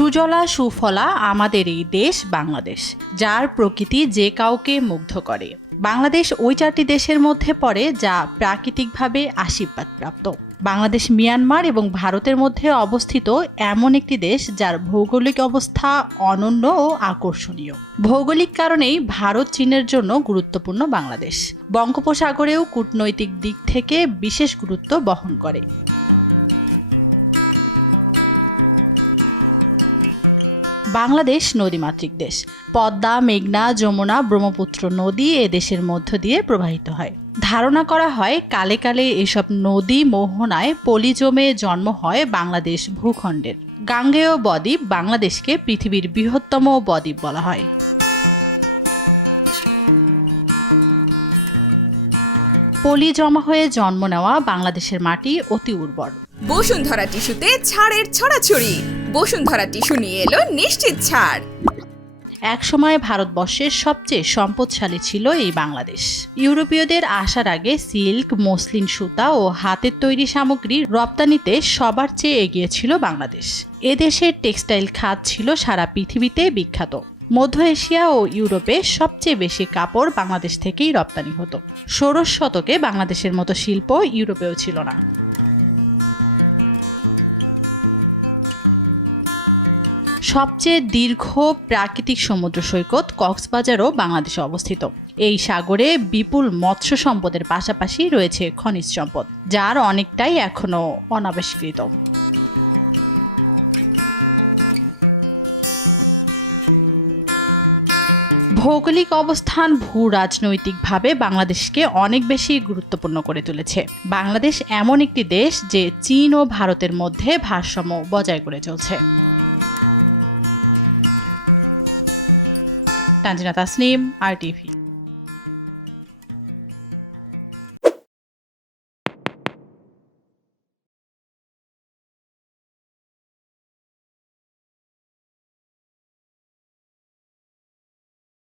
সুজলা সুফলা আমাদের এই দেশ বাংলাদেশ, যার প্রকৃতি যে কাউকে মুগ্ধ করে। বাংলাদেশ ওই চারটি দেশের মধ্যে পড়ে যা প্রাকৃতিকভাবে আশীর্বাদপ্রাপ্ত। বাংলাদেশ, মিয়ানমার এবং ভারতের মধ্যে অবস্থিত এমন একটি দেশ যার ভৌগোলিক অবস্থা অনন্য ও আকর্ষণীয়। ভৌগোলিক কারণেই ভারত চীনের জন্য গুরুত্বপূর্ণ বাংলাদেশ। বঙ্গোপসাগরেও কূটনৈতিক দিক থেকে বিশেষ গুরুত্ব বহন করে। বাংলাদেশ নদীমাতৃক দেশ। পদ্মা, মেঘনা, যমুনা, ব্রহ্মপুত্র নদী এ দেশের মধ্য দিয়ে প্রবাহিত হয়। ধারণা করা হয়, কালে কালে এসব নদী মোহনায় পলি জমে জন্ম হয় বাংলাদেশ ভূখণ্ডের। গাঙ্গেয় বদ্বীপ বাংলাদেশকে পৃথিবীর বৃহত্তম বদ্বীপ বলা হয়। পলি জমা হয়ে জন্ম নেওয়া বাংলাদেশের মাটি অতি উর্বর। বসুন্ধরা টিস্যুতে ছাড়ের ছড়াছড়ি। বসুন্ধরা টিস্যু নিয়ে এলো নিশ্চিত ছাড়। একসময় ভারতবর্ষের সবচেয়ে সম্পদশালী ছিল এই বাংলাদেশ। ইউরোপীয়দের আসার আগে সিল্ক, মসলিন সুতা ও হাতের তৈরি সামগ্রী রপ্তানিতে সবার চেয়ে এগিয়ে ছিল বাংলাদেশ। এদেশের টেক্সটাইল খাত ছিল সারা পৃথিবীতে বিখ্যাত। মধ্য এশিয়া ও ইউরোপে সবচেয়ে বেশি কাপড় বাংলাদেশ থেকেই রপ্তানি হতো। ষোড়শ শতকে বাংলাদেশের মতো শিল্প ইউরোপেও ছিল না। সবচেয়ে দীর্ঘ প্রাকৃতিক সমুদ্র সৈকত কক্সবাজারও বাংলাদেশে অবস্থিত। এই সাগরে বিপুল মৎস্য সম্পদের পাশাপাশি রয়েছে খনিজ সম্পদ, যার অনেকটাই এখনও অনাবিষ্কৃত। ভৌগোলিক অবস্থান ভূ রাজনৈতিকভাবে বাংলাদেশকে অনেক বেশি গুরুত্বপূর্ণ করে তুলেছে। বাংলাদেশ এমন একটি দেশ যে চীন ও ভারতের মধ্যে ভারসাম্য বজায় করে চলছে। Tanjina Tasnim R TV.